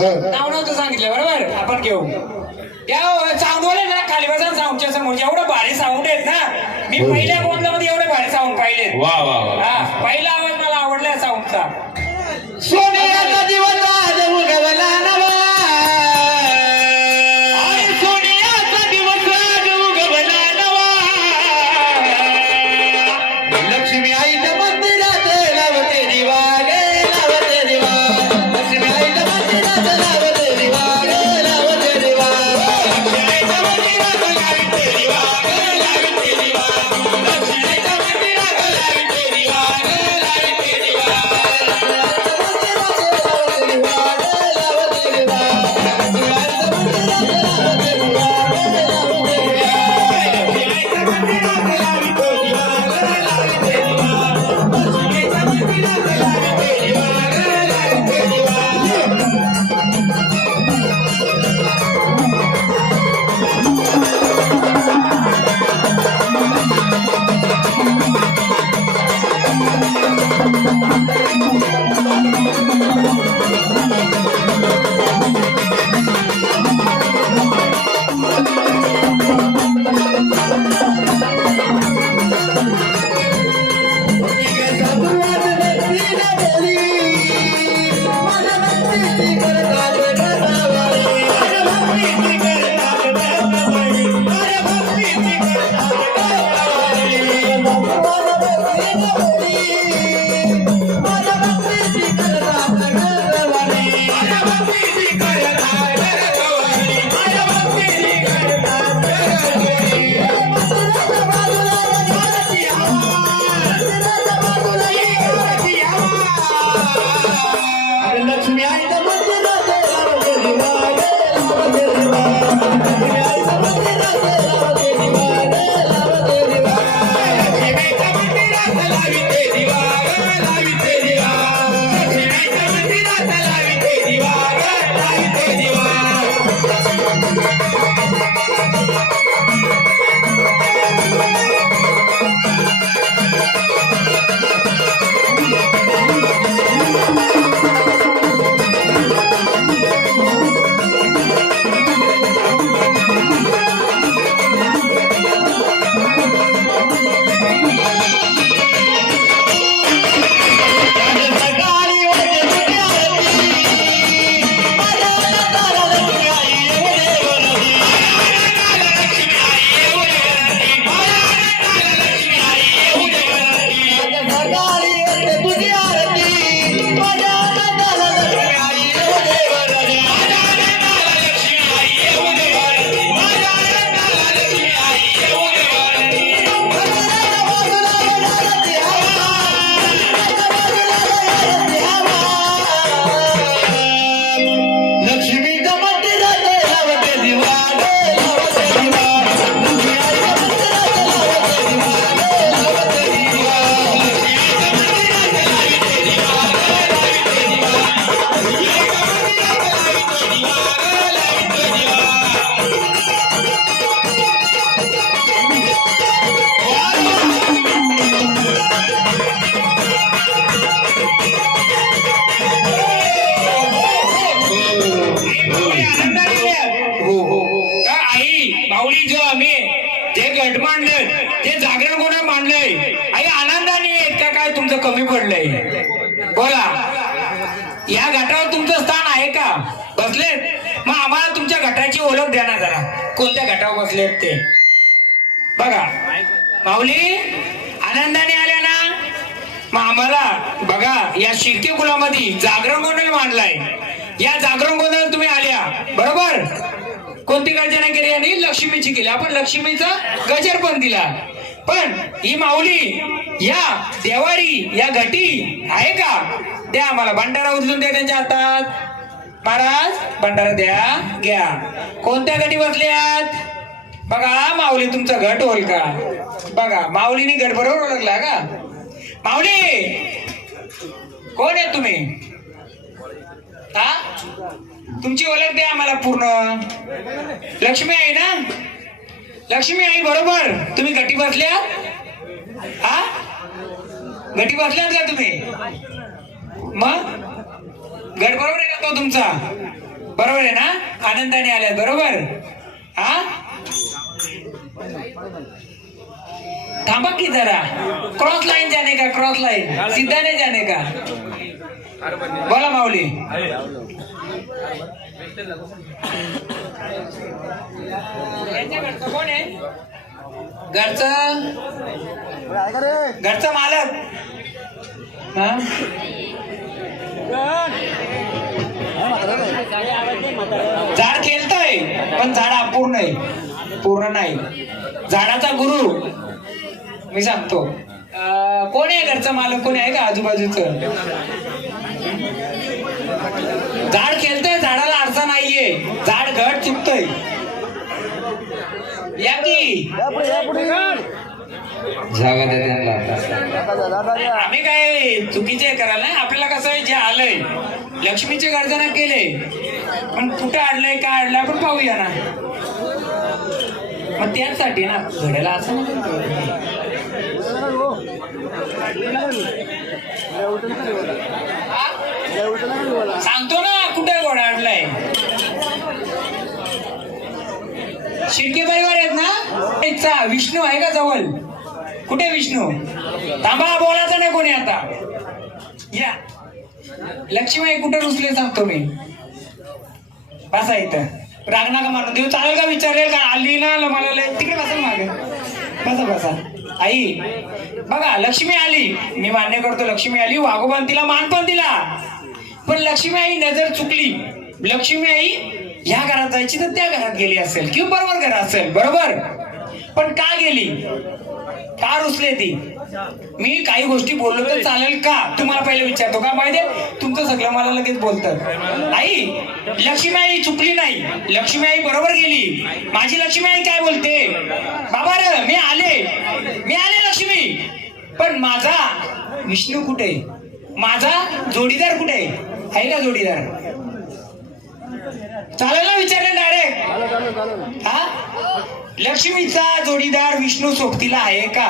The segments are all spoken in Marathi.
नाव नव्हतं सांगितलं बरोबर? आपण घेऊ. या साऊंडवाले ना खाली बसा साऊंडच्या समोर. एवढं भारी साऊंड आहेत ना. मी पहिल्या मध्ये एवढे भारी साऊंड पाहिले. वा वा हा पहिला आवाज मला आवडला साऊंडचा. सोनियाचा लक्ष्मी baby, baby. जे मांडले ते जागरण कोणा मांडलंय आई आनंदाने आहेत का काय? तुमचं कमी पडलंय. बोला. या घाटावर तुमचं स्थान आहे का? बसलेत मग आम्हाला तुमच्या घटाची ओळख द्या ना जरा. कोणत्या गटावर बसलेत ते? बघा. माऊली आनंदाने आल्या ना? मग आम्हाला बघा या शिर्के कुलामध्ये जागरण गोंधळ मांडलाय. या जागरण गोंधळ तुम्ही आल्या. कोणती गर्जना केली आणि लक्ष्मीची केली? आपण लक्ष्मीचा गजर पण दिला. पण ही माऊली या देवारी या घटी आहे का? द्या आम्हाला. भंडारा उचलून द्या त्यांच्या हातात. महाराज भंडारा द्या घ्या. कोणत्या घटी बसल्यात? बघा माऊली तुमचा घट होईल का? बघा माऊलीने घट बरोबर ओळखला का? माऊली! कोण आहे तुम्ही? हा? तुमची ओळख द्या आम्हाला पूर्ण. लक्ष्मी आहे ना? लक्ष्मी आई बरोबर. तुम्ही गटी बसल्या? हा? गटी बसल्यात का तुम्ही? मग? गट बरोबर आहे का तो तुमचा? बरोबर आहे ना? आनंदाने आल्यात बरोबर. हा? थांबा की जरा. क्रॉस लाईन जाने का? क्रॉस लाईन सिद्धाने नाही जाने का? बोला माऊली. घरचं? घरचा मालक. झाड खेळतय पण झाड अपूर्ण आहे. पूर्ण नाही. झाडाचा गुरु. मी सांगतो. कोण आहे घरचा मालक? कोण आहे का आजूबाजूच? झाड झाडाला आरसा नाहीये. झाड घट चुकतय. या की? जागा द्या त्यांना आम्ही काय चुकीचे करायला नाही आपल्याला कसं आहे जे आलंय लक्ष्मीचे गर्जना केले पण कुठं अडलंय काय अडलंय आपण पाहूया ना. मग त्यासाठी ना घड्याला असं नका हा? सांगतो ना कुठे घोडा शिर्के परिवार आहेत ना? इच्छा विष्णू आहे का जवळ? कुठे विष्णू? थांबा बोलायचं नाही कोणी आता. या. लक्ष्मी कुठे रुसले सांगतो मी. बसा इथं. राग का मारून देऊ चालेल का विचारेल का? आली ना ल- मला तिकडे बसा मागे. बसा बसा. आई बघा लक्ष्मी आली. मी मान्य करतो लक्ष्मी आली. वाघोबान तिला मान पण दिला. पण लक्ष्मी आई नजर चुकली. लक्ष्मी आई ह्या घरात जायची तर त्या घरात गेली असेल किंवा बरोबर घर असेल बरोबर? पण का गेली? का रुसले ती? मी काही गोष्टी बोललो तर चालेल का? तुम्हाला पहिले विचारतो का? माहितीये तुमचं सगळं मला लगेच बोलतं आई लक्ष्मी आई चुकली नाही. लक्ष्मी आई बरोबर गेली. माझी लक्ष्मी आई काय बोलते? बाबा रे मी आले. मी आले लक्ष्मी. पण माझा विष्णू कुठे? माझा जोडीदार कुठे? आहे का जोडीदार चालेल ना विचारलं डायरेक्ट हा? लक्ष्मीचा जोडीदार विष्णू सोबतीला आहे का?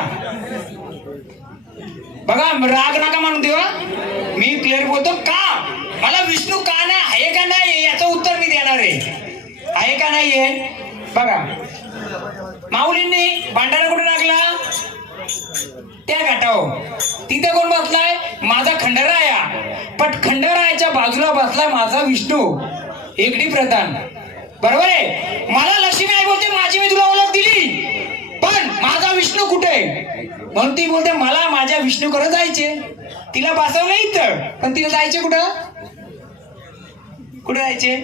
बघा राग नका म्हणून देवा. मी क्लिअर बोलतो. का? मला विष्णू का नाही आहे का नाही याचं उत्तर मी देणार आहे. आहे का नाहीये बघा. माऊलींनी भांडारा कुठे लागला? त्या घाटावर. तिथे कोण बसलाय? माझा खंडराया. पण खंडरायाच्या बाजूला बसलाय माझा विष्णू. एकडी प्रधान. बरोबर आहे? मला लक्ष्मी आई बोलते माझी मी तुला ओळख दिली. पण माझा विष्णू कुठे म्हणून ती बोलते मला माझ्या विष्णूकडे जायचे तिला बसवलं इथं. पण तिला जायचे कुठं? कुठे जायचे?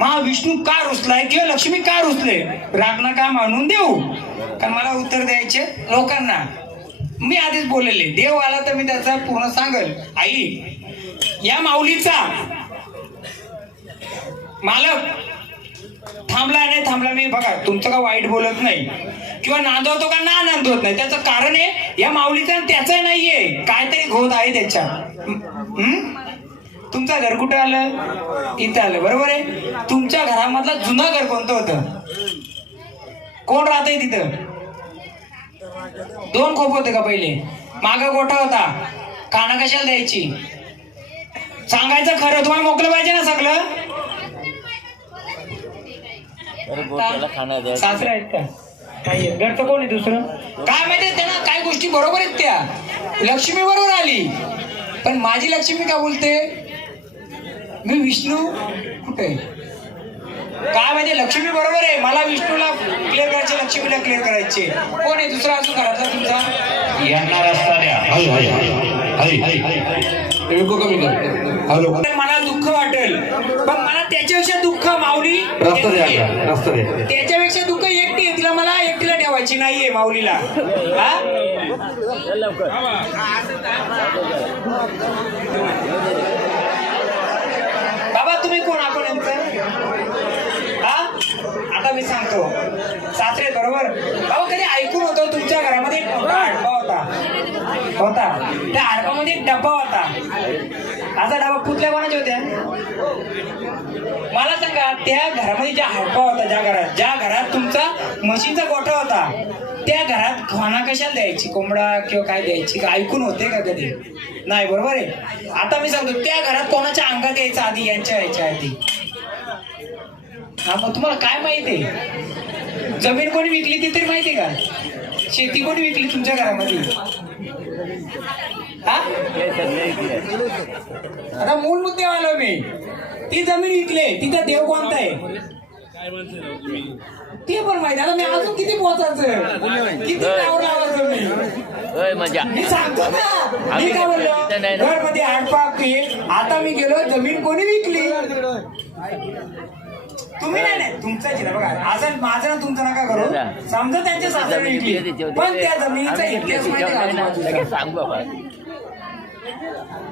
मा विष्णू का रुसलाय किंवा लक्ष्मी का रुसले राग नका म्हणून देऊ. कारण मला उत्तर द्यायचे लोकांना. मी आधीच बोललेले देव आला तर मी त्याचा पूर्ण सांगल. आई या माऊलीचा मालक थांबला नाही थांबला मी बघा तुमचं का वाईट बोलत नाही? किंवा नांदवतो का? ना नांदवत नाही. त्याचं कारण आहे या माऊलीचा त्याचं नाहीये. काहीतरी घोत आहे त्याच्या. हं? तुमचं घर कुठं आलं? इथं आलं. बरोबर आहे? तुमच्या घरामधलं जुनं घर कोणतं होतं? कोण राहतंय तिथं? दोन खोप होते का पहिले? माग गोठा होता. काना कशाला द्यायची? सांगायचं खरं. तुम्हाला मोकलं पाहिजे ना सगळं? सासरे आहेत का? काही. घरचं कोण आहे दुसरं? काय माहितीये त्यांना काय गोष्टी बरोबर आहेत त्या. लक्ष्मी बरोबर आली. पण माझी लक्ष्मी का बोलते? मी विष्णू? कुठे? काय माहिती लक्ष्मी बरोबर आहे. मला विष्णूला क्लिअर करायचे लक्ष्मीला क्लिअर करायचे. कोण आहे? दुसरा अजून घरातला तुमचा? यांना रस्ता द्या. कमी कर. हॅलो तर मला दुःख वाटेल. पण मला त्याच्यापेक्षा दुःख माऊली रस्ता द्या एकटी आहे. रस्ता द्या. त्याच्यापेक्षा दुःख एकटी आहे. तिला मला एकटीला ठेवायची नाहीये माऊलीला. हा बाबा तुम्ही कोण आपण यांचं हा आता मी सांगतो सासरे बरोबर बाबा कधी ऐकून होतो तुमच्या घरामध्ये एक मोठा आडपा होता. त्या आडपामध्ये एक डब्बा होता. आता डबा कुठल्या कोणाच्या होत्या मला सांगा त्या घरामध्ये ज्या हडपा होता ज्या घरात ज्या घरात तुमचा म्हशीचा गोठा होता त्या घरात खाना कशाला द्यायची? कोंबडा किंवा काय द्यायची? का ऐकून होते का कधी? नाही बरोबर आहे. आता मी सांगतो त्या घरात कोणाच्या अंगात यायचं आधी यांच्या यायच्या आधी? हा मग तुम्हाला काय माहिती आहे? जमीन कोणी विकली ती तरी माहिती आहे का? शेती कोणी विकली तुमच्या घरामध्ये? आता मूळ मुद्दे आलो मी. ती जमीन विकले तिचा देव कोणता आहे? ते पण माहिती आता मी अजून किती पोहोचायचं? किती नाव लावायचं मी? मजा. मी सांगतो ना. मी काय बोललो घरमध्ये आडपाक आता मी गेलो जमीन कोणी विकली? तुम्ही नाही नाही तुमचं जिल्हा बघा. असं माझं ना तुमचं नका करू. समजा त्यांच्या विकली पण त्या जमिनीचा इतिहास माहिती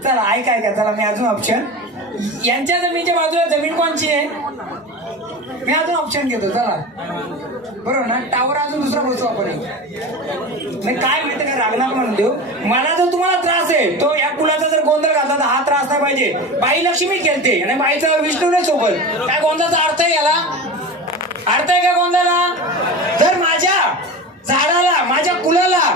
चला ऐका ऐका. चला मी अजून ऑप्शन यांच्या जमिनीच्या बाजूला जमीन कोणची आहे? मी अजून ऑप्शन घेतो चला. बरोबर ना? टावर अजून दुसरा बसू आपण नाही काय माहिती का रागणार म्हणून देऊ. मला जर तुम्हाला त्रास आहे तो या कुणाचा जर गोंधळ घातला तर हा त्रास नाही पाहिजे. बाई लक्ष्मी खेळते आणि बाईचा विष्णू नाही सोबत. काय गोंधळाचा अर्थ आहे याला? अर्थ आहे का गोंधळाला? जर माझ्या झाडाला माझ्या कुलाला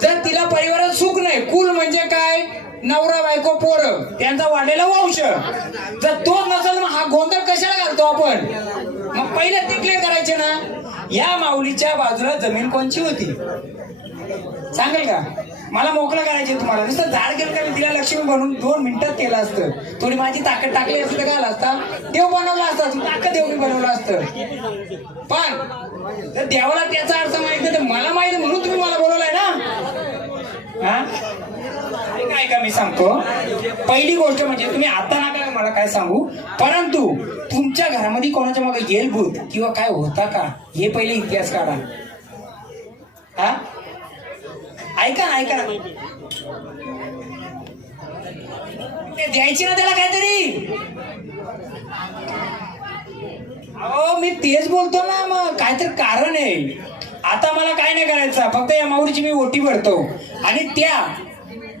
जर तिला परिवारात सुख नाही कुल म्हणजे काय? नवरा बायको पोरं त्यांचा वाढलेला वंश. जर तो नसल मग हा गोंधळ कशाला घालतो आपण? मग पहिले डिक्लेअर करायचे ना या माऊलीच्या बाजूला जमीन कोणची होती? सांगेल का? मला मोकळं करायचे तुम्हाला. नुसतं झाड गेलं का मी तिला लक्ष्मी बनवून दोन मिनिटात केलं असतं. थोडी माझी ताकद टाकली असती तर काय असता. देव बनवला असता ताकद देवनी बनवलं असतं. पण जर देवाला त्याचा अर्थ माहिती तर मला माहिती म्हणून तुम्ही मला बोलवलाय ना? हा? ऐका ऐका मी सांगतो. पहिली गोष्ट म्हणजे तुम्ही आता नका मला काय सांगू. परंतु तुमच्या घरामध्ये कोणाच्या मागे गेलभूत किंवा काय होता का? हे पहिले इतिहास काढा. हा? ऐका ना ऐका ना. ते द्यायची ना त्याला काहीतरी? अहो मी तेच बोलतो ना मग काहीतरी कारण आहे. आता मला काय नाही करायचं. फक्त या माऊरीची मी ओटी भरतो. आणि त्या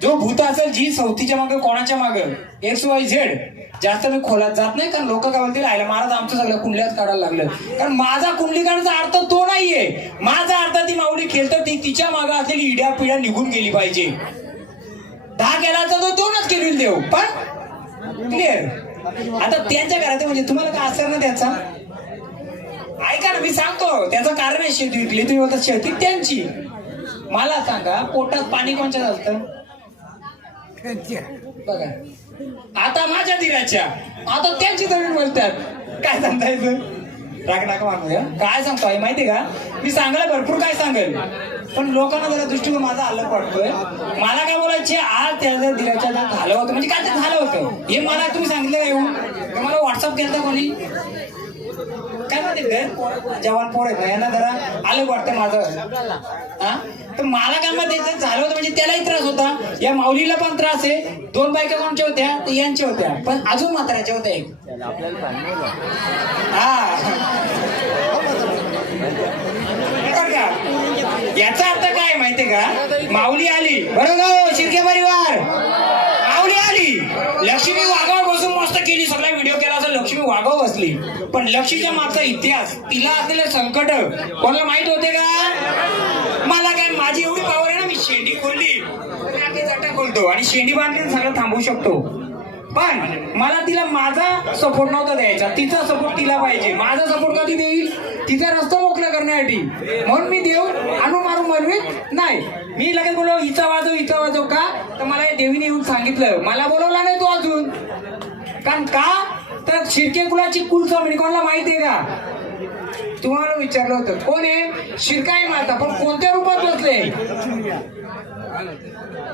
जो भूत असेल जी सवतीच्या मागे कोणाच्या मागे एक्स वाय झेड जास्त मी खोलात जात नाही कारण लोक काय म्हणतील आयला महाराज आमचं सगळं कुंडल्याच काढायला लागलं. कारण माझा कुंडली काढायचा अर्थ तो नाहीये. माझा अर्थ ती माऊली खेळतो ती तिच्यामागे असलेली इड्या पिढ्या निघून गेली पाहिजे. दहा केला तर तो दोनच केली देव पण क्लिअर आता त्यांच्या घरात म्हणजे तुम्हाला काय असणार ना त्याचा? ऐका ना मी सांगतो त्याचं कारण आहे शेती विकली तुम्ही बोलता शेती त्यांची. मला सांगा पोटात पाणी कोणच्या असतं बघा. आता माझ्या दिराच्या आता त्यांची जमीन बोलतात. काय सांगता राग टाका मागू काय सांगतो आई माहिती का? मी सांगायला भरपूर काय सांगेल. पण लोकांना जरा दृष्टिकोन माझा अलग वाटतोय. मला काय बोलायचे? आज त्याच्या दिराच्या झालं होतं. म्हणजे काय ते झालं होतं? हे मला तुम्ही सांगितलं का येऊन? मला व्हॉट्सअप केलं कोणी? काय घर जवान पोर आहेत. ना, यांना जरा अलग वाटतं माझं. हा? तर मला काय माहिती ते झालं होतं म्हणजे त्यालाही त्रास होता. या माऊलीला पण त्रास आहे. दोन बायका कोणच्या होत्या? तर यांच्या होत्या. पण अजून म्हाताऱ्याच्या होत्या एक. हा? याचा अर्थ काय माहितीये का? माऊली आली. बरोबर हो, शिर्के परिवार. आली लक्ष्मी वाघावर बसून मस्त केली सगळा व्हिडिओ केला असं लक्ष्मी वाघाव बसली. पण लक्ष्मीच्या मागचा इतिहास तिला असलेले संकट कोणाला माहीत होते का? मला काय माझी एवढी पावर आहे ना मी शेंडी खोलली. जटा खोलतो आणि शेंडी बांधली सगळं थांबवू शकतो. पण मला तिला माझा सपोर्ट नव्हता द्यायचा. तिचा सपोर्ट तिला पाहिजे. माझा सपोर्ट कधी देईल? तिचा रस्ता मोकळा करण्यासाठी. म्हणून मी देऊ आणून मारून बनवीत नाही. मी लगेच बोललो हिचा वाजव हिचा वाजव का? तर मला या देवीने येऊन सांगितलं. मला बोलवला नाही तो अजून. कारण का? तर शिर्के कुलाची कुलस्वामिनी कोणाला माहिती आहे का? तुम्हाला विचारलं होतं. कोण आहे? शिरकाई माता. पण कोणत्या रूपात बसले?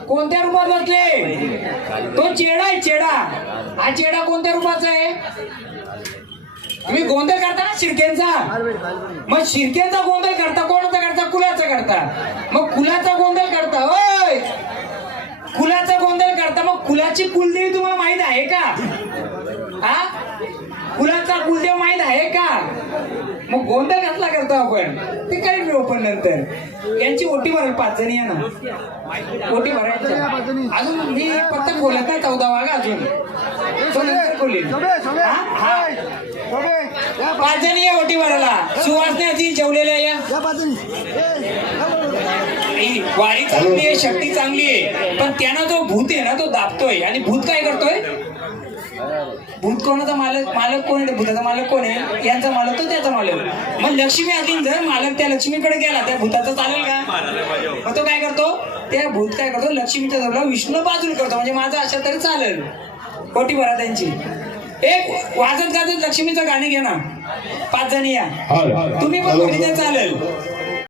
कोणत्या रूपात बसले? तो चेडा आहे चेडा. हा चेडा कोणत्या रूपाचा आहे? तुम्ही गोंधळ करता ना शिरकेंचा? मग शिरकेंचा गोंधळ करता कोण? कुलाचा करता. मग कुलाचा गोंधळ करता होय. कुलाचा गोंधळ करता मग कुलाची कुलदेवी तुम्हाला माहीत आहे का? हा? कुलाचा कुलदेव माहीत आहे का? मग गोंधळ घातला करतो आपण? ते काय मिळू पण नंतर. यांची ओटी भरायला पाच जणी या ना. ओटी भरायच्या अजून मी फक्त खोलत नाही चौदा वागा अजून. तो नंतर खोलील हा? पाच जणी या ओटी भरायला. सुवासने अति जेवलेल्या या. वारी चांगली आहे शक्ती चांगली आहे. पण त्यानं जो भूत आहे ना तो दाबतोय. आणि भूत काय करतोय? भूत कोणाचा मालक? मालक कोण आहे? भूताचा मालक कोण आहे? यांचा मालक तो त्याचा मालक. मग लक्ष्मी आधी जर मालक त्या लक्ष्मीकडे गेला त्या भूताचा चालेल का? मग तो काय करतो? त्या भूत काय करतो? लक्ष्मीच्या जवळ विष्णू बाजूला करतो. म्हणजे माझं अशा तरी चालेल. कोटी भरा त्यांची. एक वाजत गाजत लक्ष्मीचं गाणे घे ना पाच जणी या. तुम्ही पण चालेल.